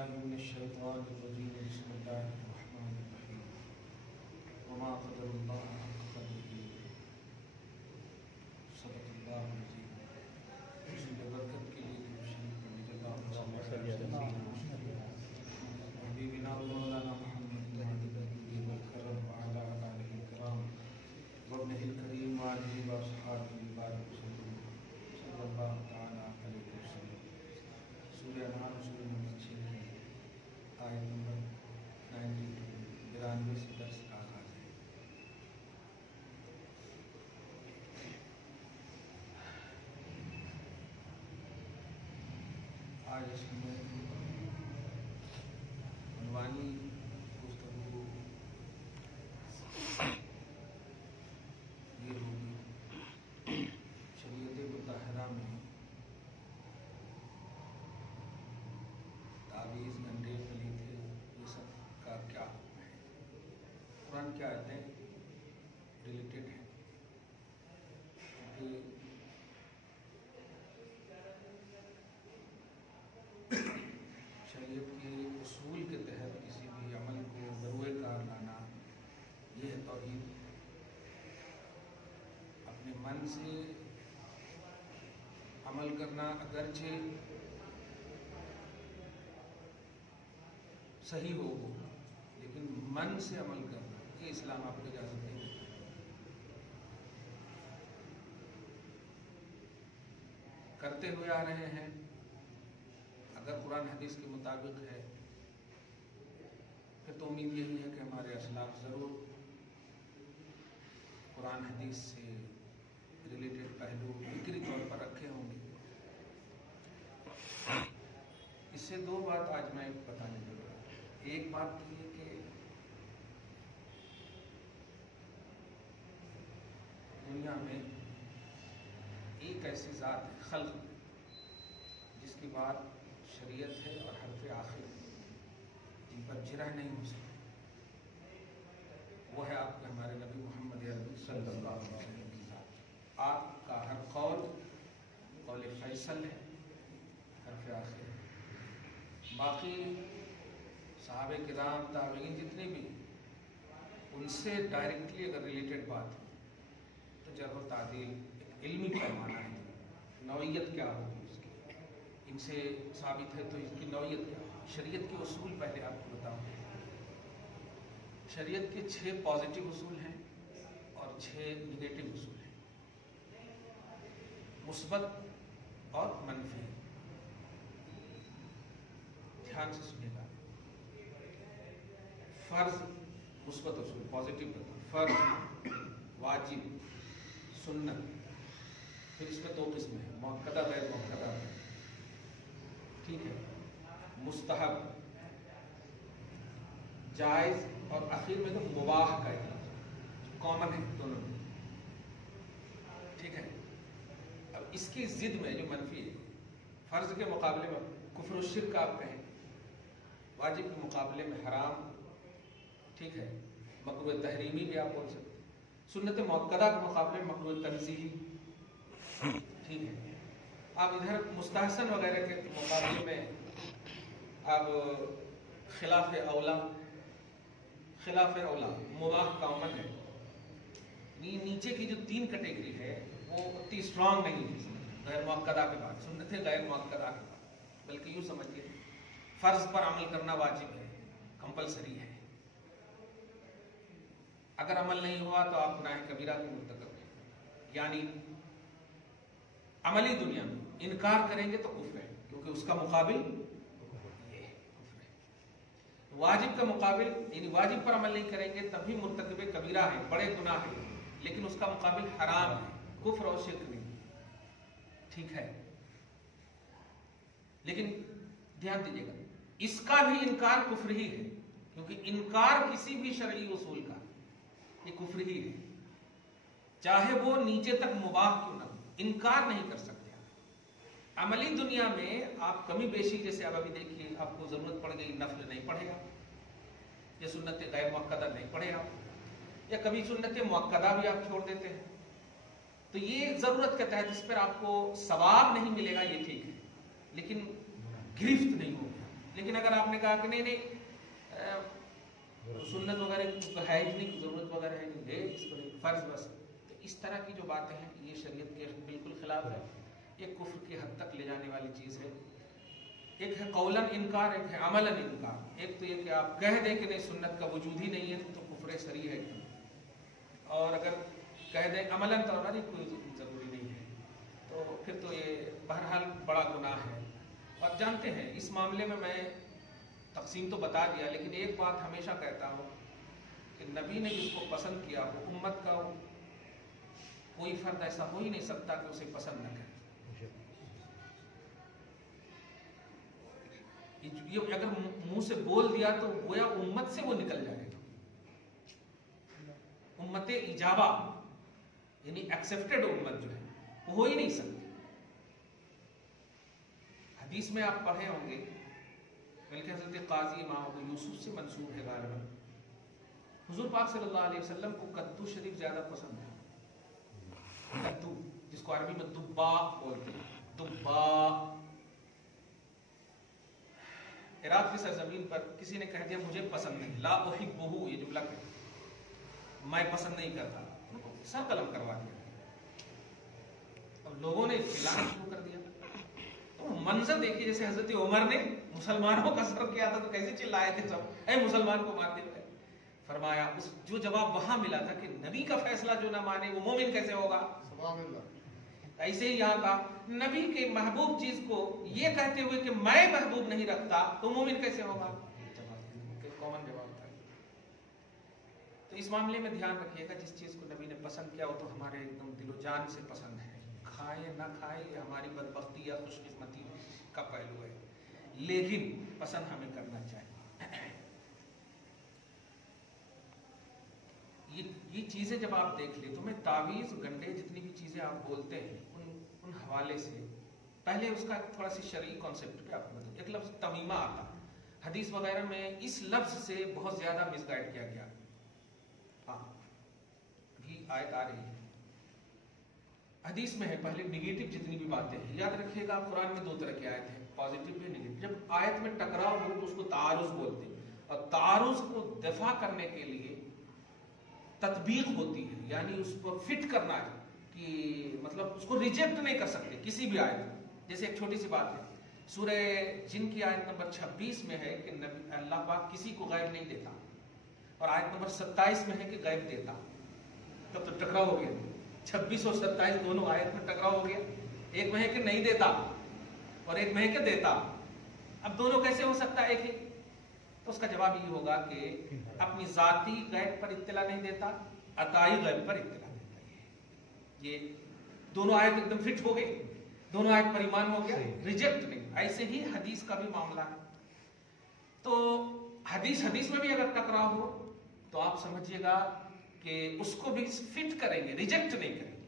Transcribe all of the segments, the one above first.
بالله من الشيطان الرجيم بسم الله الرحمن الرحيم وما قدر الله حق قدره صدق الله العظيم اس برکت کے لیے تشریف کرنے جزاک اللہ حبیبنا مولانا محمد والکرم وعلى آلہ الکرام وابنہ الکریم وآلہ وصحبہ وبارک وسلم صلی اللہ تعالی علیہ وسلم۔ سورہ انعام سورہ نمبر 6 آیت نمبر 92 سے درس کا آغاز ہے۔ آج اس میں عنوانی گفتگو یہ ہوگی شریعت مطہرہ میں تعویذ گنڈے پلیتے یہ سب کا کیا حکم ہے، قرآن کی آیتیں ریلیٹڈ ہیں کیونکہ شریعت کے اصول کے تحت کسی بھی عمل کو بروئے کار لانا یہ ہے توحید۔ اپنے من سے عمل کرنا اگرچہ صحیح ہو لیکن من سے عمل کرنا یہ اسلام آپ کو اجازت نہیں دیتا۔ کرتے ہوئے آ رہے ہیں، اگر قرآن حدیث کے مطابق ہے پھر تو امید یہی ہے کہ ہمارے اسلاف ضرور قرآن حدیث سے ریلیٹڈ پہلو فکری طور پر رکھے ہوں گے۔ اس سے دو بات آج میں بتانے جا رہا ہوں۔ ایک بات یہ کہ دنیا میں ایک ایسی ذات ہے خلق جس کی بات شریعت ہے اور حرف آخر جن پر جرح نہیں ہو سکتی، وہ ہے آپ کے ہمارے نبی محمد عربی صلی اللہ علیہ وسلم کی ذات۔ آپ کا ہر قول قول فیصل ہے، حرف آخر ہے۔ باقی صحابہ کرام تابعین جتنے بھی ان سے ڈائریکٹلی اگر ریلیٹڈ بات ہے تو جرح و تعدیل ایک علمی پیمانہ ہے، نوعیت کیا ہوگی اس کی، ان سے ثابت ہے تو اس کی نوعیت کیا ہوگی۔ شریعت کے اصول پہلے آپ کو بتاؤں، شریعت کے 6 پازیٹیو اصول ہیں اور 6 نگیٹو اصول ہیں، مثبت اور منفی۔ دھیان سے سنیے گا۔ فرض مثبت اصول پازیٹیو کرتا، فرض، واجب، سنت، پھر اس میں 2 قسمیں ہیں، مؤکدہ غیر مؤکدہ، ٹھیک ہے، مستحب، جائز، اور آخر میں تو مباح کا اعتراض کامن ہے دونوں میں، ٹھیک ہے۔ اب اس کی ضد میں جو منفی ہے، فرض کے مقابلے میں کفر و شرک آپ کہیں، واجب کے مقابلے میں حرام، ٹھیک ہے، مکروہ تحریمی بھی آپ بول سکتے ہیں، سنت مؤکدہ کے مقابلے میں مکروہ تنزیہی، ٹھیک ہے۔ آپ ادھر مستحسن وغیرہ کے مقابلے میں اب خلاف اولا مباح کامن ہے۔ نیچے کی جو 3 کیٹیگری ہے وہ اتنی اسٹرانگ نہیں ہے غیر مؤکدہ کے بعد، سنت غیر مؤکدہ کے بعد، بلکہ یوں سمجھیے فرض پر عمل کرنا واجب ہے، کمپلسری ہے، اگر عمل نہیں ہوا تو آپ گناہ کبیرہ کے مرتکب ہیں، یعنی عملی دنیا میں انکار کریں گے تو کفر ہے، کیونکہ اس کا مقابل یہ کفر ہے۔ واجب کا مقابل یعنی واجب پر عمل نہیں کریں گے تب بھی مرتکب کبیرہ ہے، بڑے گناہ ہے، لیکن اس کا مقابل حرام ہے، کفر اور شرک نہیں، ٹھیک ہے۔ لیکن دھیان دیجیے گا، اس کا بھی انکار کفر ہی ہے، کیونکہ انکار کسی بھی شرعی اصول کا یہ کفر ہی ہے، چاہے وہ نیچے تک مباح کیوں نہ ہو، انکار نہیں کر سکتے۔ عملی دنیا میں آپ کمی بیشی، جیسے اب ابھی دیکھیے آپ کو ضرورت پڑ گئی، نفل نہیں پڑھے گا، یا سنت غیر مؤکدہ نہیں پڑھے گا، یا کبھی سنت مؤکدہ بھی آپ چھوڑ دیتے ہیں، تو یہ ضرورت کے تحت اس پر آپ کو ثواب نہیں ملے گا، یہ ٹھیک ہے، لیکن گرفت نہیں ہوگی، لیکن اگر آپ نے کہا کہ نہیں سنت وغیرہ ہے ہی نہیں، ضرورت وغیرہ ہے نہیں، ہے اس کو فرض بس، تو اس طرح کی جو باتیں ہیں یہ شریعت کے بالکل خلاف ہے، یہ کفر کی حد تک لے جانے والی چیز ہے۔ ایک ہے قولاً انکار، ایک ہے عملاً انکار۔ ایک تو یہ کہ آپ کہہ دیں کہ نہیں سنت کا وجود ہی نہیں ہے تو کفر صریح ہے، اور اگر کہہ دیں عملاً تو ہماری کوئی ضروری نہیں ہے تو پھر تو یہ بہرحال بڑا گناہ ہے۔ اور جانتے ہیں اس معاملے میں تقسیم تو بتا دیا، لیکن ایک بات ہمیشہ کہتا ہوں کہ نبی نے جس کو پسند کیا وہ امت کا کوئی فرد ایسا ہو ہی نہیں سکتا کہ اسے پسند نہ کرے۔ یہ اگر منہ سے بول دیا تو گویا امت سے وہ نکل جائے گا۔ امت اجابہ یعنی ایکسیپٹڈ امت جو ہے وہ ہو ہی نہیں سکتی۔ حدیث میں آپ پڑھے ہوں گے، بلکہ حضرت قاضی امام ابو یوسف سے منسوب ہے غالباً، حضور پاک صلی اللہ علیہ وسلم کو کدو شریف زیادہ پسند ہے۔ کدو جس کو عربی میں دبا بولتے ہیں، دبا۔ عراق کی سرزمین پر کسی نے کہہ دیا مجھے پسند نہیں، لا احبہ، یہ جملہ کہ میں پسند نہیں کرتا، سر قلم کروا دیا۔ اب لوگوں نے کھلانا شروع کر دیا، تو منظر دیکھیے جیسے حضرت عمر نے مسلمانوں کا سر کیا تھا تو کیسے چلائے تھے سب، اے مسلمان کو مارتے ہوئے۔ فرمایا اس جو جواب وہاں ملا تھا کہ نبی کا فیصلہ جو نہ مانے وہ مومن کیسے ہوگا؟ سبحان اللہ۔ ایسے ہی یہاں کا نبی کے محبوب چیز کو یہ کہتے ہوئے کہ میں محبوب نہیں رکھتا تو مومن کیسے ہوگا؟ کامن جواب تھا۔ تو اس معاملے میں دھیان رکھیے گا، جس چیز کو نبی نے پسند کیا وہ تو ہمارے ایک دم دل و جان سے پسند ہے، کھائے نہ کھائے یہ ہماری بدبختی یا خوش قسمتی کا پہلو ہے، لیکن پسند ہمیں کرنا چاہیے۔ یہ چیزیں جب آپ دیکھ لیں تو میں تعویذ گنڈے جتنی بھی چیزیں آپ بولتے ہیں ان حوالے سے پہلے اس کا تھوڑا سی شرعی کانسیپٹ پہ آپ کو بتاؤں۔ ایک لفظ تمیمہ آتا، حدیث وغیرہ میں اس لفظ سے بہت زیادہ مس گائڈ کیا گیا۔ ہاں ابھی آیت آ رہی ہے، حدیث میں ہے پہلے نگیٹو جتنی بھی باتیں ہیں یاد رکھیے گا، قرآن میں دو طرح کی آیت ہیں، پازیٹیو بھی نگیٹو۔ جب آیت میں ٹکراؤ ہو تو اس کو تعارض بولتے ہیں، اور تعارض کو دفاع کرنے کے لیے تطبیق ہوتی ہے، یعنی اس کو فٹ کرنا ہے کہ مطلب اس کو ریجیکٹ نہیں کر سکتے کسی بھی آیت۔ جیسے ایک چھوٹی سی بات ہے، سورہ جن کی آیت نمبر 26 میں ہے کہ اللہ پاک کسی کو غیب نہیں دیتا، اور آیت نمبر 27 میں ہے کہ غیب دیتا۔ تب تو ٹکراؤ ہو گیا، 26 اور 27 دونوں آیت میں ٹکراؤ ہو گیا، ایک میں ہے کہ نہیں دیتا اور ایک میں ہے کہ دیتا۔ اب دونوں کیسے ہو سکتا ہے ایک ہی؟ تو اس کا جواب یہ ہوگا کہ اپنی ذاتی غیب پر اطلاع نہیں دیتا، عطائی غیب پر اطلاع دیتا ہے۔ یہ دونوں آیت ایک دم فٹ ہو گئی، دونوں آیت پر ایمان ہو گیا، ریجیکٹ نہیں۔ ایسے ہی حدیث کا بھی معاملہ ہے، تو حدیث میں بھی اگر ٹکراؤ ہو تو آپ سمجھیے گا کہ اس کو بھی فٹ کریں گے، ریجیکٹ نہیں کریں گے۔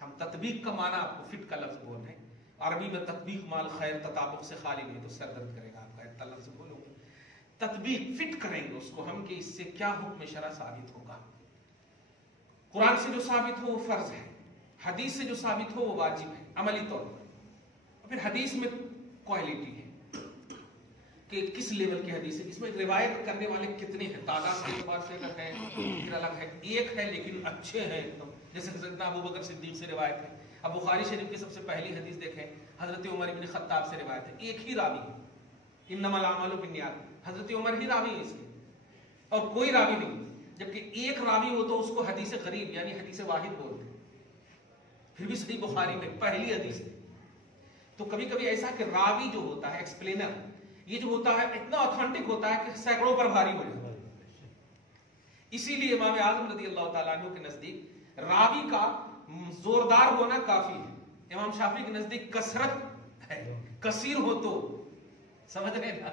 ہم تطبیق کا معنی آپ کو فٹ کا لفظ بول رہے ہیں، عربی میں تطبیق مال خیر تطابق سے خالی نہیں تو سر درد کرے گا آپ کا اتنا لفظ بولو گے، تطبیق فٹ کریں گے اس کو ہم کہ اس سے کیا حکم شرع ثابت ہوگا۔ قرآن سے جو ثابت ہو وہ فرض ہے، حدیث سے جو ثابت ہو وہ واجب ہے عملی طور پر۔ پھر حدیث میں کوالٹی ہے کہ کس لیول کی حدیث ہے، اس میں روایت کرنے والے کتنے ہیں، تعداد کے اعتبار سے اگر ہے پھر الگ ہے، ایک ہے لیکن اچھے ہیں ایک دم، جیسے حضرت ابو بکر صدیق سے روایت ہے۔ اب بخاری شریف کی سب سے پہلی حدیث دیکھیں، حضرت عمر بن خطاب سے روایت ہے، ایک ہی راوی ہے، انما الاعمال بالنیات، حضرت عمر ہی راوی ہے اس کے اور کوئی راوی نہیں، جبکہ ایک راوی ہو تو اس کو حدیث غریب یعنی حدیث واحد بولتے ہیں، پھر بھی صحیح بخاری میں پہلی حدیث ہے۔ تو کبھی کبھی ایسا کہ راوی جو ہوتا ہے ایکسپلینر، یہ جو ہوتا ہے اتنا اوتھینٹک ہوتا ہے کہ سینکڑوں پر بھاری ہو جاتا ہے۔ اسی لیے امام اعظم رضی اللہ تعالیٰ عنہ کے نزدیک راوی کا زوردار ہونا کافی ہے، امام شافعی کے نزدیک کثرت ہے، کثیر ہو تو، سمجھ رہے نا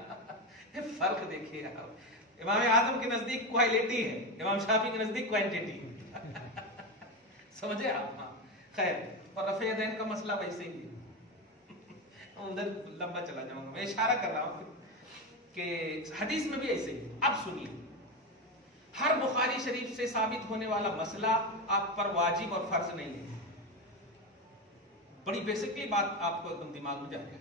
فرق دیکھیے آپ، امام اعظم کے نزدیک کوالٹی ہے، امام شافعی کے نزدیک کوانٹیٹی ہے سمجھے آپ؟ ہاں خیر، اور رفع یدین کا مسئلہ ویسے ہی ہے، ادھر لمبا چلا جاؤں گا، میں اشارہ کر رہا ہوں کہ حدیث میں بھی ایسے ہی۔ اب سنیے، ہر بخاری شریف سے ثابت ہونے والا مسئلہ آپ پر واجب اور فرض نہیں ہے، بڑی بیسکلی بات آپ کو ایک دم دماغ میں جا رہا ہے۔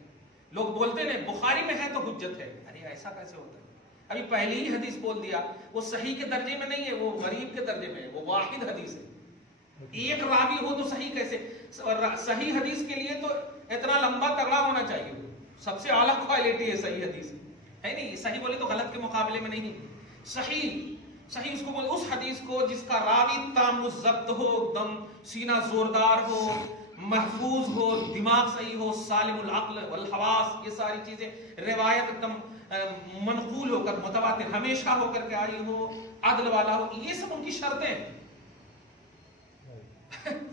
لوگ بولتے ہیں بخاری میں ہے تو حجت ہے، ارے ایسا کیسے ہوتا ہے؟ ابھی پہلی ہی حدیث بول دیا، وہ صحیح کے درجے میں نہیں ہے، وہ غریب کے درجے میں ہے، وہ واحد حدیث ہے، ایک راوی ہو تو صحیح کیسے؟ صحیح حدیث کے لیے تو اتنا لمبا تگڑا ہونا چاہیے، سب سے اعلیٰ کوالٹی ہے صحیح حدیث ہے نہیں، صحیح بولے تو غلط کے مقابلے میں نہیں، صحیح اس کو بولے اس حدیث کو جس کا راوی تام الضبط ہو، ایک دم سینہ زوردار ہو، محفوظ ہو، دماغ صحیح ہو، سالم العقل والحواس، یہ ساری چیزیں، روایت ایک دم منقول ہو کر متواتر ہمیشہ ہو کر کے آئی ہو، عدل والا ہو، یہ سب ان کی شرطیں ہیں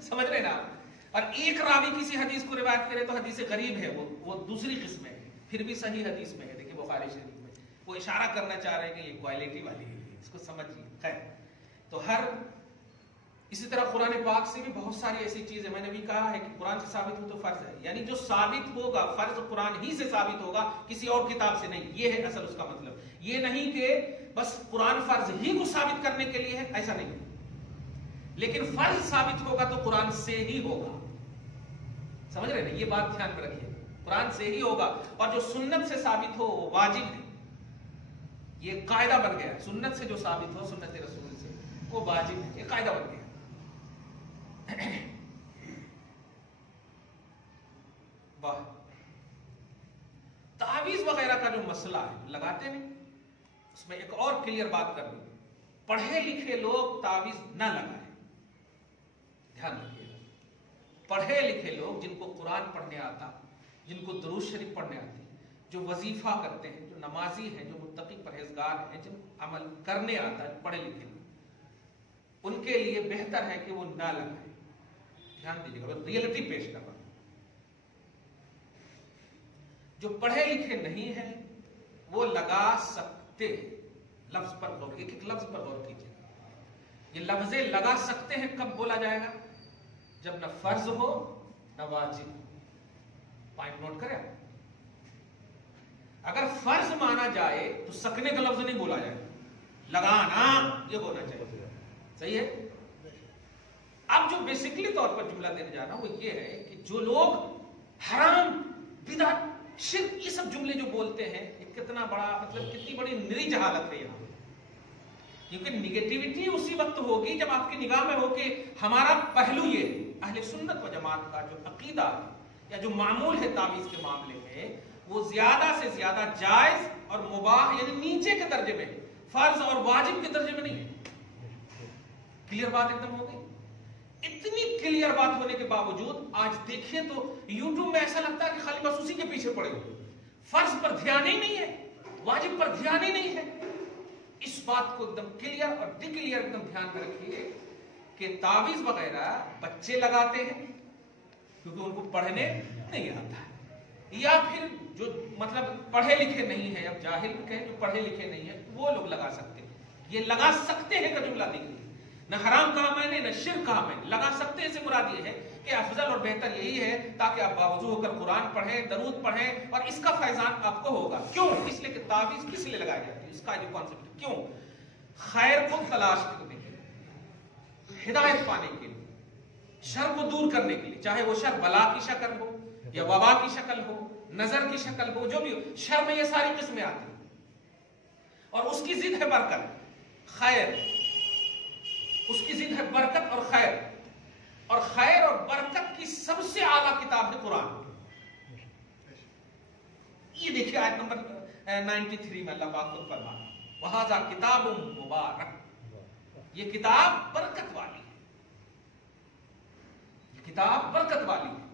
سمجھ رہے نا؟ اور ایک راوی کسی حدیث کو روایت کرے تو حدیث غریب ہے، وہ دوسری قسم ہے، پھر بھی صحیح حدیث میں ہے۔ دیکھیں بخاری شریف میں وہ اشارہ کرنا چاہ رہے ہیں کہ یہ کوالٹی والی ہے، اس کو سمجھیے۔ خیر، تو اسی طرح قرآن پاک سے بھی بہت ساری ایسی چیزیں، میں نے بھی کہا ہے کہ قرآن سے ثابت ہو تو فرض ہے، یعنی جو ثابت ہوگا فرض قرآن ہی سے ثابت ہوگا، کسی اور کتاب سے نہیں، یہ ہے اصل اس کا مطلب۔ یہ نہیں کہ بس قرآن فرض ہی کو ثابت کرنے کے لیے ہے، ایسا نہیں، لیکن فرض ثابت ہوگا تو قرآن سے ہی ہوگا، سمجھ رہے ہیں؟ یہ بات دھیان میں رکھیے، قرآن سے ہی ہوگا، اور جو سنت سے ثابت ہو وہ واجب ہے، یہ قاعدہ بن گیا، سنت سے جو ثابت ہو، سنت رسول سے، وہ واجب ہے، یہ قاعدہ بن گیا۔ واہ، تعویذ وغیرہ کا جو مسئلہ ہے لگاتے نہیں، اس میں ایک اور کلیئر بات کر دوں، پڑھے لکھے لوگ تعویذ نہ لگائیں، دھیان رکھیے، پڑھے لکھے لوگ جن کو قرآن پڑھنے آتا، جن کو درود شریف پڑھنے آتی، جو وظیفہ کرتے ہیں، جو نمازی ہیں، جو متقی پرہیزگار ہیں، جن کو عمل کرنے آتا ہے، پڑھے لکھے لوگ، ان کے لیے بہتر ہے کہ وہ نہ لگائیں۔ دھیان دیجیے گا، ریئلٹی پیش کر رہا ہوں۔ جو پڑھے لکھے نہیں ہیں وہ لگا سکتے ہیں، لفظ پر غور، ایک لفظ پر غور کیجیے، یہ لفظ لگا سکتے ہیں کب بولا جائے گا؟ جب نہ فرض ہو نہ واجب ہو، پوائنٹ نوٹ کریں۔ اگر فرض مانا جائے تو سکنے کا لفظ نہیں بولا جائے، لگانا یہ بولنا چاہیے، صحیح ہے؟ اب جو بیسکلی طور پر جملہ دینے جا رہا ہوں وہ یہ ہے کہ جو لوگ حرام، بدعت، شرک، یہ سب جملے جو بولتے ہیں، کتنا بڑا مطلب کتنی بڑی نری جہالت ہے یہاں، کیونکہ نگیٹیوٹی اسی وقت ہوگی جب آپ کی نگاہ میں ہو کہ ہمارا پہلو یہ ہے، اہل سنت و جماعت کا جو عقیدہ ہے یا جو معمول ہے تعویذ کے معاملے میں، وہ زیادہ سے زیادہ جائز اور مباح، یعنی نیچے کے درجے میں، فرض اور واجب کے درجے میں نہیں ہے۔ کلیئر بات ایک دم ہو گئی؟ اتنی کلیئر بات ہونے کے باوجود آج دیکھیں تو یوٹیوب میں ایسا لگتا ہے کہ خالی بس اسی کے پیچھے پڑے ہوئے، فرض پر دھیان ہی نہیں ہے، واجب پر دھیان ہی نہیں ہے۔ اس بات کو ایک دم کلیئر اور ڈیکلیئر ایک دم دھیان میں رکھیے کہ تعویذ وغیرہ بچے لگاتے ہیں کیونکہ ان کو پڑھنے نہیں آتا ہے، یا پھر جو مطلب پڑھے لکھے نہیں ہیں، اب جاہل کہیں جو پڑھے لکھے نہیں ہیں وہ لوگ لگا سکتے ہیں۔ یہ لگا سکتے ہیں کا جملہ دیکھیے، نہ حرام کہا میں نے نہ شرک کہا میں نے، لگا سکتے ہیں سے مراد یہ ہے کہ افضل اور بہتر یہی ہے تاکہ آپ باوضو ہو کر قرآن پڑھیں، درود پڑھیں، اور اس کا فیضان آپ کو ہوگا۔ کیوں؟ اس لیے کہ تعویذ کس لیے لگائی جاتی ہے، اس کا جو کانسیپٹ ہے، کیوں؟ خیر کو تلاش کرنے کے لیے، ہدایت پانے کے لیے، شر کو دور کرنے کے لیے، چاہے وہ شر بلا کی شکل ہو یا وبا کی شکل ہو، نظر کی شکل ہو، جو بھی ہو، شر میں یہ ساری قسمیں آتی ہیں، اور اس کی ضد ہے برکت، خیر، اس کی ضد ہے برکت اور خیر، اور خیر اور برکت کی سب سے اعلیٰ کتاب ہے قرآن۔ یہ دیکھیے آیت نمبر 93 میں اللہ پاک خود فرماتا ہے وَهَذَا كِتَابٌ مُبَارَكٌ، یہ کتاب برکت والی ہے، یہ کتاب برکت والی ہے۔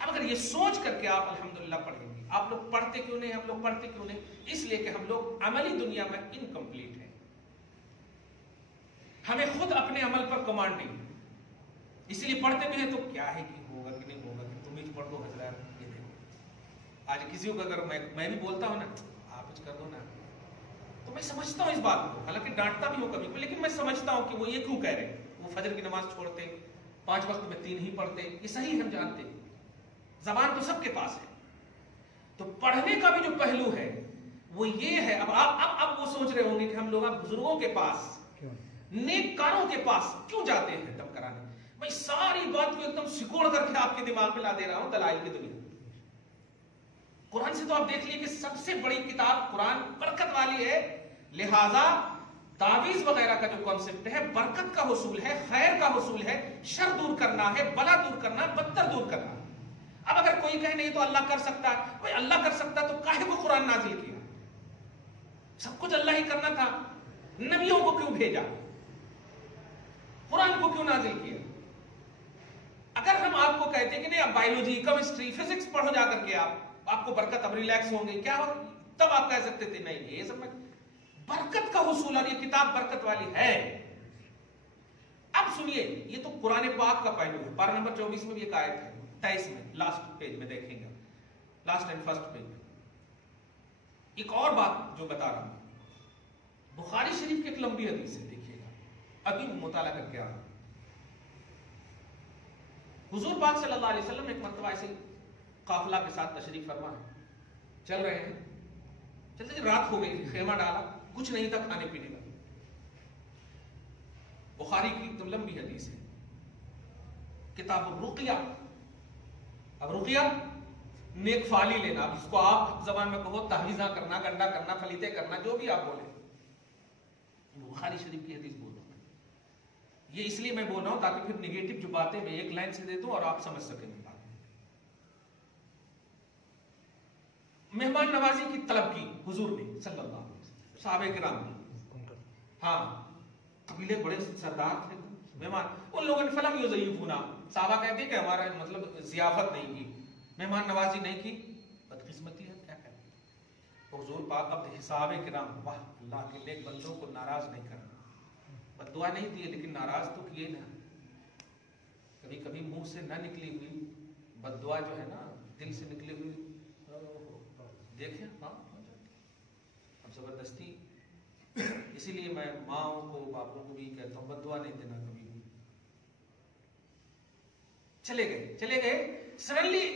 اب اگر یہ سوچ کر کے آپ الحمدللہ پڑھیں گے، آپ لوگ پڑھتے کیوں نہیں، ہم لوگ پڑھتے کیوں نہیں؟ اس لیے کہ ہم لوگ عملی دنیا میں انکمپلیٹ ہیں، ہمیں خود اپنے عمل پر کمانڈ نہیں، اسی لیے پڑھتے بھی ہیں تو کیا ہے کہ ہوگا کہ نہیں ہوگا، کہ تم ہی پڑھ دو حضرات، یہ دیکھو آج کسی کو اگر میں بھی بولتا ہوں نا آپ کچھ کر دو نا، تو میں سمجھتا ہوں اس بات کو، حالانکہ ڈانٹتا بھی ہوں کبھی کبھی، لیکن میں سمجھتا ہوں کہ وہ یہ کیوں کہہ رہے ہیں، وہ فجر کی نماز چھوڑتے، 5 وقت میں 3 ہی پڑھتے، یہ صحیح ہم جانتے ہیں، زبان تو سب کے پاس ہے، تو پڑھنے کا بھی جو پہلو ہے وہ یہ ہے۔ اب وہ سوچ رہے ہوں گے کہ ہم لوگ اب بزرگوں کے پاس، نیک کاروں کے پاس کیوں جاتے ہیں دم کرانے؟ میں ساری بات کو ایک دم سکوڑ کر کے آپ کے دماغ میں لا دے رہا ہوں دلائل کی دنیا، قرآن سے تو آپ دیکھ لیے کہ سب سے بڑی کتاب قرآن برکت والی ہے، لہذا تعویذ وغیرہ کا جو کانسیپٹ ہے برکت کا حصول ہے، خیر کا حصول ہے، شر دور کرنا ہے، بلا دور کرنا، بدتر دور کرنا۔ اب اگر کوئی کہے نہیں تو اللہ کر سکتا ہے، بھائی اللہ کر سکتا تو کاہے کو قرآن نازل کیا؟ سب کچھ اللہ ہی کرنا تھا، نبیوں کو کیوں بھیجا؟ قرآن کو کیوں نازل کیا؟ اگر ہم آپ کو کہتے ہیں کہ نہیں آپ بایولوجی، کیمسٹری، فزکس پڑھو جا کر کے آپ کو برکت، اب ریلیکس ہوں گے، کیا ہو، تب آپ کہہ سکتے تھے نہیں یہ سب برکت کا حصول، اور یہ کتاب برکت والی ہے۔ اب سنیے، یہ تو قرآن پاک کا پہلو ہے، پارہ نمبر 24 میں بھی ایک آیت ہے، 23 میں لاسٹ پیج میں دیکھیں گے، لاسٹ اینڈ فرسٹ پیج میں ایک اور بات جو بتا رہا ہوں، بخاری شریف کی ایک لمبی حدیث ہے، دیکھیے گا ابھی مطالعہ کر کے آ رہا ہوں۔ حضور پاک صلی اللہ علیہ وسلم ایک مرتبہ ایسے قافلہ کے ساتھ تشریف فرما ہے، چل رہے ہیں، چلتے رات ہو گئی، خیمہ ڈالا، کچھ نہیں تھا کھانے پینے کا۔ بخاری کی تو لمبی حدیث ہے، کتاب الرقیہ۔ اب رقیہ نیک فالی لینا، اب اس کو آپ زبان میں کہو تحویزاں کرنا، گنڈا کرنا، فلیتے کرنا، جو بھی آپ بولیں، بخاری شریف کی حدیث بول رہا ہوں۔ یہ اس لیے میں بول رہا ہوں تاکہ پھر نگیٹو جو باتیں میں ایک لائن سے دے دوں اور آپ سمجھ سکیں گے۔ مہمان نوازی کی طلب کی حضور نے صلی اللہ علیہ وسلم، صحابہ کرام نے، ہاں قبیلے بڑے سردار تھے، مہمان، ان لوگوں نے فلم یضیفونا، صحابہ کہتے ہیں کہ ہمارا مطلب ضیافت نہیں کی، مہمان نوازی نہیں کی، بدقسمتی ہے، کیا کہتے ہیں حضور پاک اب صحابہ کرام، واہ اللہ کے نیک بندوں کو ناراض نہیں کرنا، بد دعا نہیں دیے لیکن ناراض تو کیے نا، کبھی کبھی منہ سے نہ نکلی ہوئی بد دعا جو ہے نا دل سے نکلی ہوئی دیکھیں، ہاں اب زبردستی، اسی لیے میں ماں کو باپوں کو بھی کہتا ہوں بد دعا نہیں دینا کبھی بھی۔ چلے گئے سڈنلی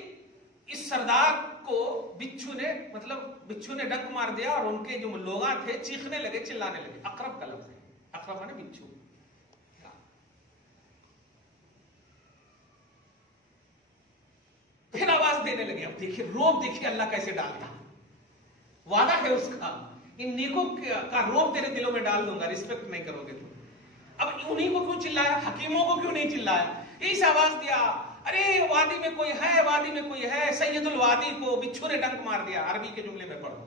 اس سردار کو بچھو نے ڈنک مار دیا، اور ان کے جو لوگ تھے چیخنے لگے، چلانے لگے، اقرب کا لفظ ہے، اقرب ہے بچھو، پھر آواز دینے لگے۔ اب دیکھیے روب، دیکھیے اللہ کیسے ڈالتا، وعدہ ہے اس کا، ان نیکوں کا روب تیرے دلوں میں ڈال دوں گا، ریسپیکٹ نہیں کرو گے تو۔ اب انہی کو کیوں چلایا، حکیموں کو کیوں نہیں چلایا؟ اس آواز دیا، ارے وادی میں کوئی ہے، وادی میں کوئی ہے، سید الوادی کو بچھو نے ڈنک مار دیا، عربی کے جملے میں پڑھو،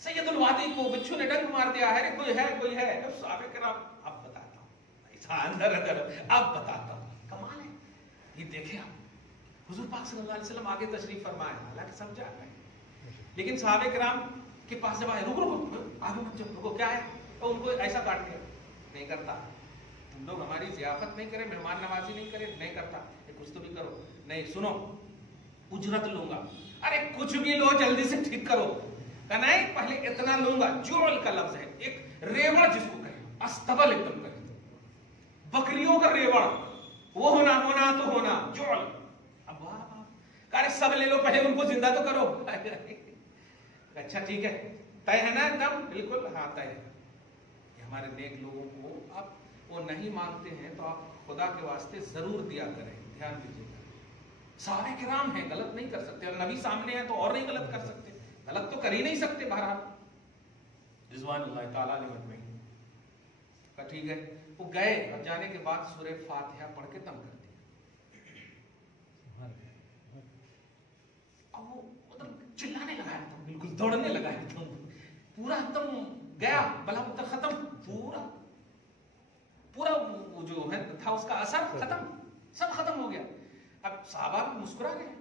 سید الوادی کو بچھو نے ڈنک مار دیا، ارے کوئی ہے۔ صحابہ کرام اب بتاتا ہوں، اندر اب بتاتا ہوں، کمال ہے یہ، دیکھیں آپ حضور پاک صلی اللہ علیہ وسلم آگے تشریف فرمائے، حالانکہ سمجھا ہے، لیکن صحابہ کرام کے پاس جب آئے، رکو آگے مت جاؤ، رکو کیا ہے، تو ان کو ایسا کاٹ دیا، نہیں کرتا، تم لوگ ہماری ضیافت نہیں کرے، مہمان نوازی نہیں کرے، نہیں کرتا، کچھ تو بھی کرو، نہیں سنو اجرت لوں گا، ارے کچھ بھی لو جلدی سے ٹھیک کرو، کہ نہیں پہلے اتنا لوں گا۔ جعل کا لفظ ہے، ایک ریوڑ جس کو کہیں، استبل ایک دم کہیں، بکریوں کا ریوڑ، وہ ہونا تو ہونا جعل۔ اب ارے سب لے لو، پہلے ان کو زندہ تو کرو۔ اچھا ٹھیک ہے، طے ہے نا ایک دم، بالکل ہاں طے ہے۔ ہمارے نیک لوگوں کو آپ وہ نہیں مانگتے ہیں تو آپ خدا کے واسطے ضرور دیا کریں، دھیان دیجیے گا، صحابہ کرام ہیں، غلط نہیں کر سکتے، اور نبی سامنے ہیں تو اور نہیں غلط کر سکتے، غلط تو کر ہی نہیں سکتے، بہرحال رضوان اللہ تعالیٰ علیہ اجمعین۔ ٹھیک ہے، وہ گئے، اور جانے کے بعد سورہ فاتحہ پڑھ کے دم کر دیا، اب وہ چلانے لگا ہے، بالکل دوڑنے لگا ہے، پورا ایک دم گیا، بلا مطلب ختم، پورا وہ جو ہے تھا اس کا اثر ختم، سب ختم ہو گیا۔ اب صحابہ مسکرا گئے،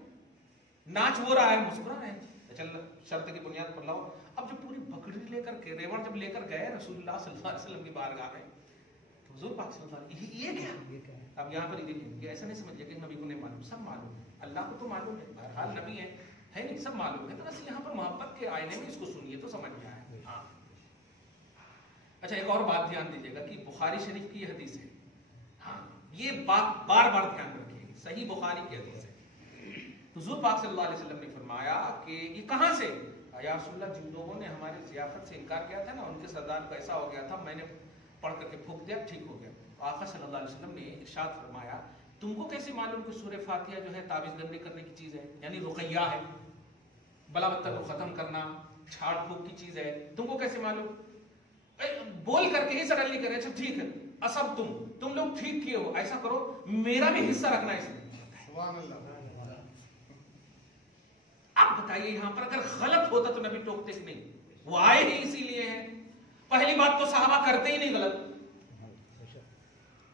ناچ ہو رہا ہے، مسکرا رہے ہیں، چل شرط کی بنیاد پر لاؤ۔ اب جب پوری بکری لے کر کے، ریوڑ جب لے کر گئے رسول اللہ صلی اللہ علیہ وسلم کی بارگاہ میں، تو حضور پاک صلی اللہ علیہ وسلم یہ کیا؟ اب یہاں پر یہ ایسا نہیں سمجھے کہ نبی کو نہیں معلوم، سب معلوم ہے، اللہ کو تو معلوم ہے، بہرحال نبی ہے نہیں، سب معلوم ہے، تو بس یہاں پر محبت کے آئینے میں اس کو سنیے تو سمجھ میں آئے۔ ہاں اچھا، ایک اور بات دھیان دیجیے گا کہ بخاری شریف کی یہ حدیث ہے، ہاں یہ بات بار بار دھیان رکھیے گا، صحیح بخاری کی حدیث ہے۔ حضور پاک صلی اللہ علیہ وسلم نے فرمایا کہ یہ کہاں سے؟ یا رسول اللہ، جن لوگوں نے ہماری ضیافت سے انکار کیا تھا نا، ان کے سردار کو ایسا ہو گیا تھا، میں نے پڑھ کر کے پھونک دیا، ٹھیک ہو گیا۔ آقا صلی اللہ علیہ وسلم نے ارشاد فرمایا، تم کو کیسے معلوم کہ سورہ فاتحہ جو ہے تعویذ گنڈے کرنے کی چیز ہے، یعنی رقیہ ہے؟ بلا بدتر کو ختم کرنا چھاڑ پھونک کی چیز ہے، تم کو کیسے معلوم؟ بول کر کے اس رلی کرے، اچھا ٹھیک ہے اصب تم لوگ ٹھیک کیے ہو، ایسا کرو میرا بھی حصہ رکھنا ہے اس میں۔ سبحان اللہ۔ اب بتائیے یہاں پر اگر غلط ہوتا تو نبی ٹوکتے کہ نہیں؟ وہ آئے ہی اسی لیے ہیں۔ پہلی بات تو صحابہ کرتے ہی نہیں غلط،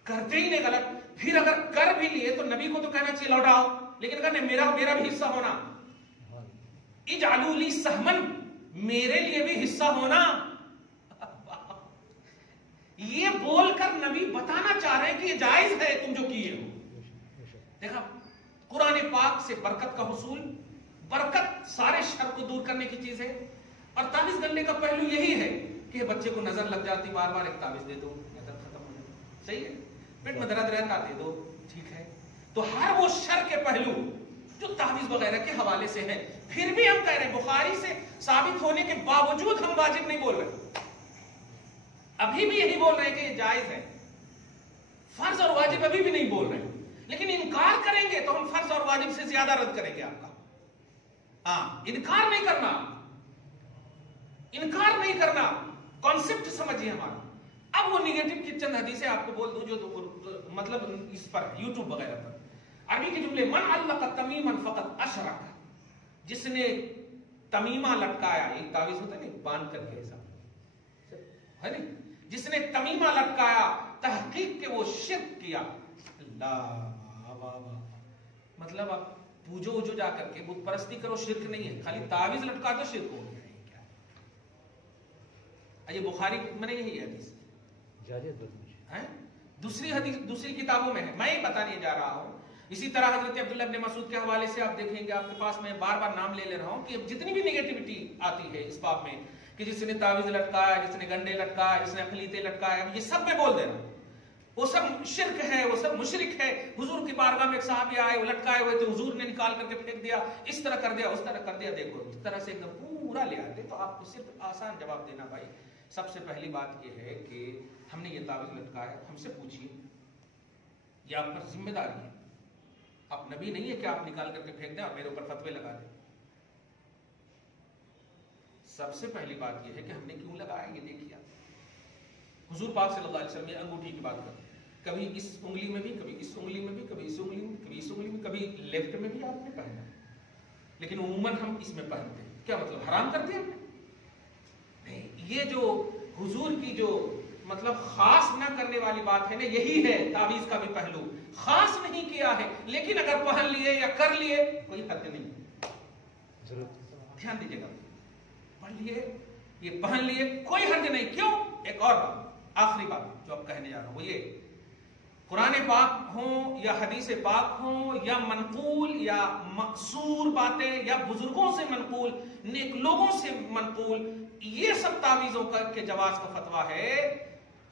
کرتے ہی نہیں غلط، پھر اگر کر بھی لیے تو نبی کو تو کہنا چاہیے لوٹاؤ، لیکن اگر میرا بھی حصہ ہونا، اجعلوا لی سہمن، میرے لیے بھی حصہ ہونا، یہ بول کر نبی بتانا چاہ رہے ہیں کہ یہ جائز ہے تم جو کیے ہو۔ دیکھا قرآن پاک سے برکت کا حصول، برکت سارے شر کو دور کرنے کی چیز ہے، اور تعویذ گننے کا پہلو یہی ہے کہ بچے کو نظر لگ جاتی، بار بار ایک تعویذ دے دو نظر ختم ہو جائے، صحیح ہے، پیٹ میں درد رہتا دے دو، ٹھیک ہے۔ تو ہر وہ شر کے پہلو جو تعویذ وغیرہ کے حوالے سے ہیں، پھر بھی ہم کہہ رہے ہیں بخاری سے ثابت ہونے کے باوجود ہم واجب نہیں بول رہے، ابھی بھی یہی بول رہے ہیں کہ یہ جائز ہے، فرض اور واجب ابھی بھی نہیں بول رہے ہیں، لیکن انکار کریں گے تو ہم فرض اور واجب سے زیادہ رد کریں گے آپ کا۔ ہاں، انکار نہیں کرنا، انکار نہیں کرنا، کانسیپٹ سمجھیے ہمارا۔ اب وہ نیگیٹو کی چند حدیثیں آپ کو بول دوں جو مطلب اس پر یوٹیوب وغیرہ پر عربی کے جملے، من علق تمیما فقط اشرک، جس نے تمیمہ لٹکایا، یہ تعویذ ہوتا ہے نا باندھ کر کے ایسا ہے نا، جس نے تمیمہ لٹکایا تحقیق کہ وہ شرک کیا۔ اللہ مطلب اب پوجو وجو جا کر کے بت پرستی کرو، شرک نہیں ہے، خالی تعویذ لٹکا دو شرک ہو گیا۔ یہ بخاری میں نے یہی حدیث ہے، دوسری حدیث دوسری کتابوں میں ہے، میں ہی بتانے جا رہا ہوں۔ اسی طرح حضرت عبداللہ ابن مسعود کے حوالے سے آپ دیکھیں گے، آپ کے پاس میں بار بار نام لے رہا ہوں کہ جتنی بھی نیگیٹیوٹی آتی ہے اس باب میں کہ جس نے تعویذ لٹکایا، جس نے گنڈے لٹکایا، جس نے اقلیتیں لٹکایا، یہ سب میں بول دے رہا ہوں، وہ سب شرک ہے، وہ سب مشرک ہے۔ حضور کی بارگاہ میں ایک صحابی آئے، وہ لٹکائے ہوئے تھے، حضور نے نکال کر کے پھینک دیا، اس طرح کر دیا، اس طرح کر دیا، دیکھو اس طرح سے ایک دم پورا لے آتے۔ تو آپ کو صرف آسان جواب دینا بھائی، سب سے پہلی بات یہ ہے کہ ہم نے یہ تعویذ لٹکایا، ہم سے پوچھیے، یہ آپ پر ذمہ داری ہے، آپ نبی نہیں ہے کہ آپ نکال کر کے پھینک دیں اور میرے اوپر فتوے لگا دیں۔ سب سے پہلی بات یہ ہے کہ ہم نے کیوں لگایا، یہ دیکھیے۔ حضور پاک صلی اللہ علیہ وسلم یہ انگوٹھی کی بات کرتے ہیں، کبھی اس انگلی میں بھی، کبھی اس انگلی میں بھی، کبھی اس انگلی میں، کبھی اس انگلی میں، کبھی لیفٹ میں بھی آپ نے پہنا، لیکن عموماً ہم اس میں پہنتے ہیں۔ کیا مطلب حرام کرتے ہیں ہم نے؟ نہیں، یہ جو حضور کی جو مطلب خاص نہ کرنے والی بات ہے نا، یہی ہے تعویذ کا بھی پہلو، خاص نہیں کیا ہے، لیکن اگر پہن لیے یا کر لیے کوئی حد نہیں، دھیان دیجیے گا، پڑھ لیے یہ پہن لیے کوئی حرج نہیں۔ کیوں؟ ایک اور بات، آخری بات جو اب کہنے جا رہا ہوں وہ یہ، قرآن پاک ہوں یا حدیث پاک ہوں یا منقول یا مقصور باتیں یا بزرگوں سے منقول، نیک لوگوں سے منقول، یہ سب تعویذوں کے جواز کا فتویٰ ہے۔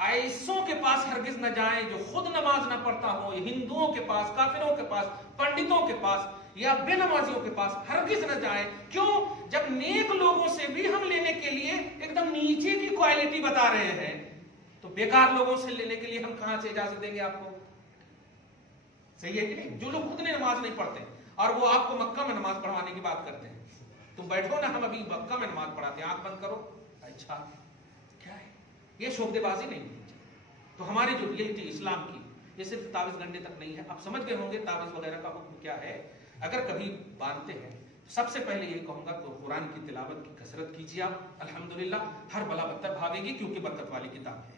ایسوں کے پاس ہرگز نہ جائیں جو خود نماز نہ پڑھتا ہو، ہندوؤں کے پاس، کافروں کے پاس، پنڈتوں کے پاس یا بے نمازیوں کے پاس ہرگز نہ جائیں۔ کیوں؟ جب نیک لوگوں سے بھی ہم لینے کے لیے ایک دم نیچے کی کوالٹی بتا رہے ہیں، تو بیکار لوگوں سے لینے کے لیے ہم کہاں سے اجازت دیں گے آپ کو؟ صحیح ہے کہ نہیں؟ جو لوگ خود نے نماز نہیں پڑھتے اور وہ آپ کو مکہ میں نماز پڑھوانے کی بات کرتے ہیں، تم بیٹھو نا، ہم ابھی مکہ میں نماز پڑھاتے ہیں، آنکھ بند کرو، اچھا کیا ہے یہ شوخ بازی نہیں؟ تو ہماری جو ریئلٹی اسلام کی، یہ صرف تعویذ گنڈے تک نہیں ہے۔ اب سمجھ گئے ہوں گے تعویذ وغیرہ کا حکم کیا ہے۔ اگر کبھی باندھتے ہیں سب سے پہلے یہ کہوں گا تو قرآن کی تلاوت کی کثرت کیجیے آپ، الحمدللہ ہر بلا بدتر بھاگے گی، کیونکہ برکت والی کتاب ہے۔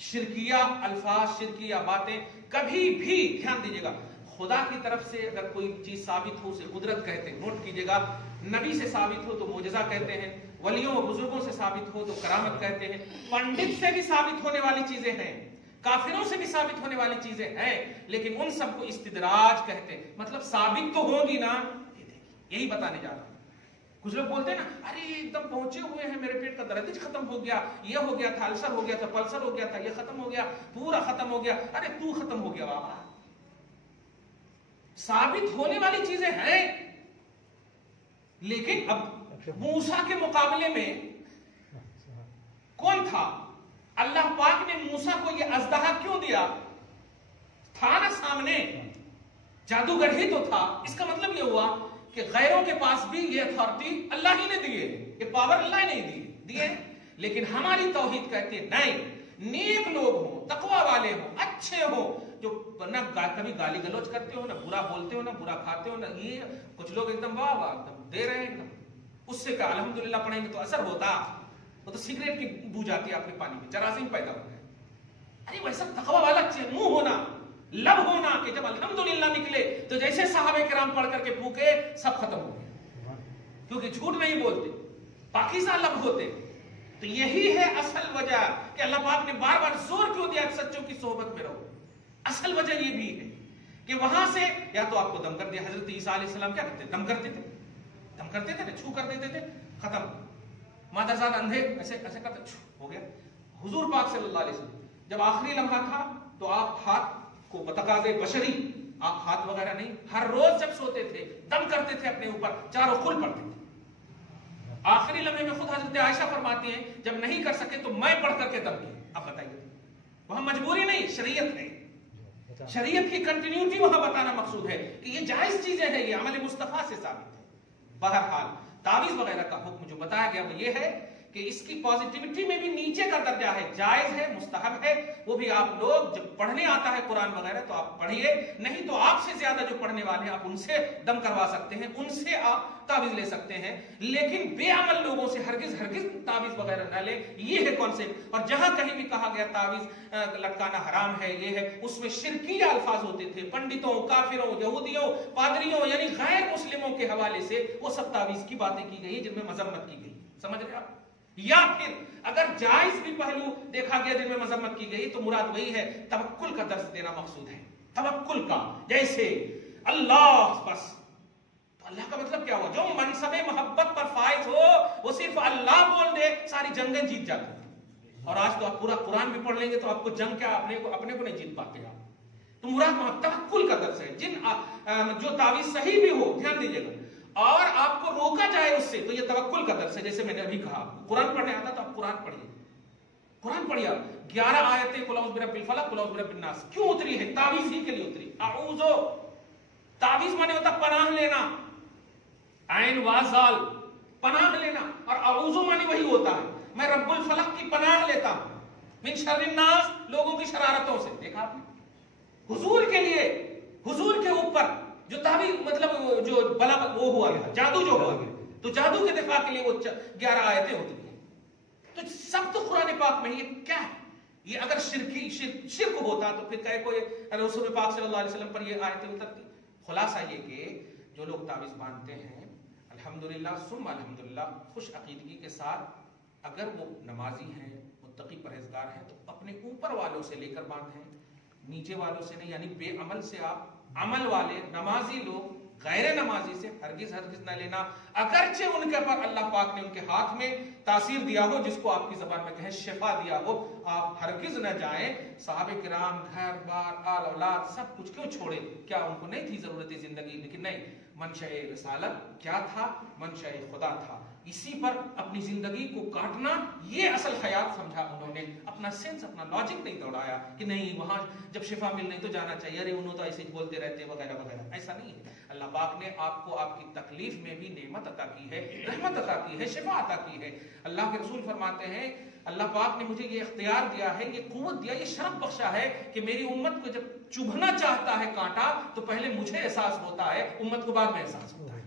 شرکیہ الفاظ، شرکیہ باتیں کبھی بھی، دھیان دیجیے گا، خدا کی طرف سے اگر کوئی چیز ثابت ہو اسے قدرت کہتے ہیں، نوٹ کیجیے گا، نبی سے ثابت ہو تو معجزہ کہتے ہیں، ولیوں و بزرگوں سے ثابت ہو تو کرامت کہتے ہیں، پنڈت سے بھی ثابت ہونے والی چیزیں ہیں، کافروں سے بھی ثابت ہونے والی چیزیں ہیں، لیکن ان سب کو استدراج کہتے ہیں، مطلب ثابت تو ہوگی نا، یہی بتانے جا رہا ہوں۔ کچھ لوگ بولتے ہیں نا، ارے ایک دم پہنچے ہوئے ہیں، میرے پیٹ کا درد ختم ہو گیا، یہ ہو گیا تھا، السر ہو گیا تھا، پلسر ہو گیا تھا، یہ ختم ہو گیا، پورا ختم ہو گیا، ارے تو ختم ہو گیا بابا۔ ثابت ہونے والی چیزیں ہیں، لیکن اب موسیٰ کے مقابلے میں کون تھا؟ اللہ پاک نے موسیٰ کو یہ اژدہا کیوں دیا؟ تھا نا سامنے، جادوگر ہی تو تھا۔ اس کا مطلب یہ ہوا کہ غیروں کے پاس بھی یہ اتھارٹی اللہ ہی نے دی ہے، یہ پاور اللہ نے دی ہے، لیکن ہماری توحید کہتے ہیں نہیں، نیک لوگ ہوں، تقوی والے ہوں، اچھے ہوں، جو نہ کبھی گالی گلوچ کرتے ہو، نہ برا بولتے ہو، نہ برا کھاتے ہو، نہ یہ کچھ لوگ ایک دم واہ واہ دے رہے ہیں، اس سے کہا الحمدللہ پڑھیں گے تو اثر ہوتا، وہ تو سگریٹ کی بو جاتی ہے آپ کے پانی میں، جراثیم پیدا ہو گئے۔ ارے ویسا تقوی والا منہ ہونا، لب ہونا کہ جب الحمدللہ نکلے تو جیسے صحابہ کرام پڑھ کر کے پھوکے سب ختم ہو گیا، کیونکہ جھوٹ نہیں بولتے، پاکیزہ لب ہوتے۔ تو یہی ہے اصل وجہ کہ اللہ پاک نے بار بار زور کیوں دیا کہ سچوں کی صحبت میں رہو۔ اصل وجہ یہ بھی ہے کہ وہاں سے یا تو آپ کو دم کر دیا، حضرت عیسیٰ علیہ السلام کیا کرتے دم کرتے تھے، دم کرتے تھے نا، چھو کر دیتے تھے، ختم۔ مادرزاد اندھے ایسے ایسے کرتے، چھو ہو گیا۔ حضور پاک صلی اللہ علیہ وسلم جب آخری لمحہ تھا تو آپ ہاتھ کو بتقاضے بشری آپ ہاتھ وغیرہ نہیں، ہر روز جب سوتے تھے دم کرتے تھے اپنے اوپر، چاروں کھل پڑتے تھے۔ آخری لمحے میں خود حضرت عائشہ فرماتی ہیں جب نہیں کر سکے تو میں پڑھ کر کے دم کیا۔ اب بتائیے، وہاں مجبوری نہیں، شریعت ہے، شریعت کی کنٹینیوٹی وہاں بتانا مقصود ہے کہ یہ جائز چیزیں ہیں، یہ عمل مصطفیٰ سے ثابت ہے۔ بہرحال تعویذ وغیرہ کا حکم جو بتایا گیا وہ یہ ہے کہ اس کی پازیٹیوٹی میں بھی نیچے کا درجہ ہے، جائز ہے، مستحب ہے، وہ بھی آپ لوگ جب پڑھنے آتا ہے قرآن وغیرہ تو آپ پڑھیے، نہیں تو آپ سے زیادہ جو پڑھنے والے ہیں آپ ان سے دم کروا سکتے ہیں، ان سے آپ تعویذ لے سکتے ہیں، لیکن بے عمل لوگوں سے ہرگز ہرگز تعویذ وغیرہ نہ لیں۔ یہ ہے کانسیپٹ۔ اور جہاں کہیں بھی کہا گیا تعویذ لٹکانا حرام ہے، یہ ہے، اس میں شرکیہ الفاظ ہوتے تھے، پنڈتوں، کافروں، یہودیوں، پادریوں یعنی غیر مسلموں کے حوالے سے وہ سب تعویذ کی باتیں کی گئی جن میں مذمت کی گئی، سمجھ رہے آپ؟ یا پھر اگر جائز بھی پہلو دیکھا گیا جن میں مذمت کی گئی تو مراد وہی ہے، توکل کا درس دینا مقصود ہے، توکل کا، جیسے اللہ بس، تو اللہ کا مطلب کیا ہوا؟ جو منصب محبت پر فائز ہو وہ صرف اللہ بول دے ساری جنگیں جیت جاتی ہیں۔ اور آج تو آپ پورا قرآن بھی پڑھ لیں گے تو آپ کو جنگ کیا اپنے کو نہیں جیت پاتے آپ۔ تو مراد توکل کا درس ہے، جو تعویذ صحیح بھی ہو، دھیان دیجیے گا، اور آپ کو روکا جائے اس سے تو یہ توکل کا درس ہے۔ جیسے میں نے ابھی کہا قرآن پڑھنے آتا تو آپ قرآن پڑھیے، قرآن پڑھیے۔ 11 آیتیں قل اعوذ برب الفلق، قل اعوذ برب الناس کیوں اتری ہے؟ تعویذ ہی کے لیے اتری۔ اعوذ، تعویذ مانے ہوتا پناہ لینا، عین وازال، پناہ لینا، اور اعوذ مانے وہی ہوتا ہے میں رب الفلق کی پناہ لیتا ہوں، من شر الناس، لوگوں کی شرارتوں سے۔ دیکھا آپ نے، حضور کے لیے، حضور کے اوپر جو تعویذ مطلب جو بلا وہ ہوا گیا، جادو جو ہوا گیا، تو جادو کے دفاع کے لیے وہ 11 آیتیں ہوتی ہیں۔ تو سب تو قرآن پاک میں یہ کیا ہے؟ یہ اگر شرک ہوتا تو پھر کہے کوئی رسول پاک صلی اللہ علیہ وسلم پر یہ آیتیں اترتی۔ خلاصہ یہ کہ جو لوگ تعویذ باندھتے ہیں الحمدللہ ثم الحمدللہ خوش عقیدگی کے ساتھ، اگر وہ نمازی ہیں، متقی پرہیزگار ہیں تو اپنے اوپر والوں سے لے کر باندھیں، نیچے والوں سے نہیں، یعنی بے عمل سے آپ، عمل والے نمازی لوگ غیر نمازی سے ہرگز ہرگز نہ لینا، اگرچہ ان کے پر اللہ پاک نے ان کے ہاتھ میں تاثیر دیا ہو، جس کو آپ کی زبان میں کہیں شفا دیا ہو، آپ ہرگز نہ جائیں۔ صحابہ کرام گھر بار آل اولاد سب کچھ کیوں چھوڑے؟ کیا ان کو نہیں تھی ضرورت زندگی؟ لیکن نہیں، منشأ رسالت کیا تھا؟ منشأ خدا تھا، اسی پر اپنی زندگی کو کاٹنا یہ اصل حیات سمجھا انہوں نے، اپنا سینس، اپنا لاجک نہیں دوڑایا کہ نہیں وہاں جب شفا ملنے تو جانا چاہیے، ارے انہوں تو ایسے ہی بولتے رہتے وغیرہ وغیرہ، ایسا نہیں ہے۔ اللہ پاک نے آپ کو آپ کی تکلیف میں بھی نعمت عطا کی ہے، رحمت عطا کی ہے، شفا عطا کی ہے۔ اللہ کے رسول فرماتے ہیں اللہ پاک نے مجھے یہ اختیار دیا ہے، یہ قوت دیا، یہ شرف بخشا ہے کہ میری امت کو جب چبھنا چاہتا ہے کانٹا تو پہلے مجھے احساس ہوتا ہے، امت کو بعد میں احساس ہوتا ہے۔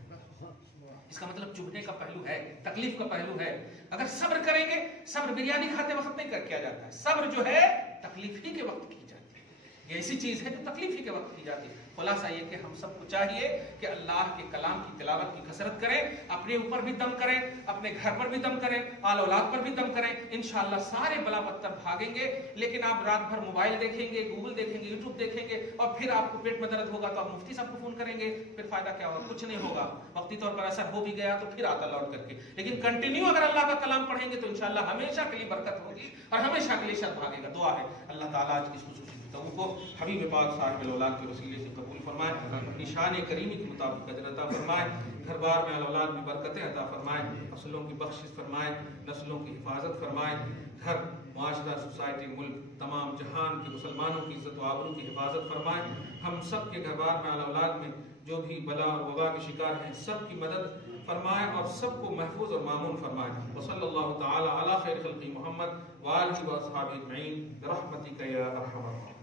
اس کا مطلب چبھنے کا پہلو ہے، تکلیف کا پہلو ہے۔ اگر صبر کریں گے، صبر بریانی کھاتے وقت نہیں کیا جاتا ہے، صبر جو ہے تکلیف ہی کے وقت کی جاتی ہے، یہ ایسی چیز ہے جو تکلیف ہی کے وقت کی جاتی ہے۔ خلاصہ یہ کہ ہم سب کو چاہیے کہ اللہ کے کلام کی تلاوت کی کثرت کریں، اپنے اوپر بھی دم کریں، اپنے گھر پر بھی دم کریں، آل اولاد پر بھی دم کریں، انشاءاللہ سارے بلا پتھر بھاگیں گے۔ لیکن آپ رات بھر موبائل دیکھیں گے، گوگل دیکھیں گے، یوٹیوب دیکھیں گے، اور پھر آپ کو پیٹ میں درد ہوگا تو آپ مفتی صاحب کو فون کریں گے، پھر فائدہ کیا ہوگا؟ کچھ نہیں ہوگا، وقتی طور پر اثر ہو بھی گیا تو پھر آتا لوٹ کر کے۔ لیکن کنٹینیو اگر اللہ کا کلام پڑھیں گے تو انشاءاللہ ہمیشہ کے لیے برکت ہوگی اور ہمیشہ کے لیے شر بھاگے گا۔ دعا ہے اللہ تعالیٰ آج کی خصوصی گفتگو کو حبیب پاک صاحب الاولاد کے وسیلے سے قبول فرمائے، اپنی شان کریمی کے مطابق اجر عطا فرمائے، گھر بار میں اولاد میں برکتیں عطا فرمائے، فصلوں کی بخشش فرمائے، نسلوں کی حفاظت فرمائے، گھر، معاشرہ، سوسائٹی، ملک، تمام جہان کے مسلمانوں کی عزت و آبرو کی حفاظت فرمائے۔ ہم سب کے گھر بار میں اولاد میں جو بھی بلا اور وبا کے شکار ہیں سب کی مدد فرمائے اور سب کو محفوظ اور مامون فرمائے. وصلی اللہ تعالی علی خیر خلق محمد وآلہ واصحابہ اجمعین برحمتک یا ارحم الراحمین.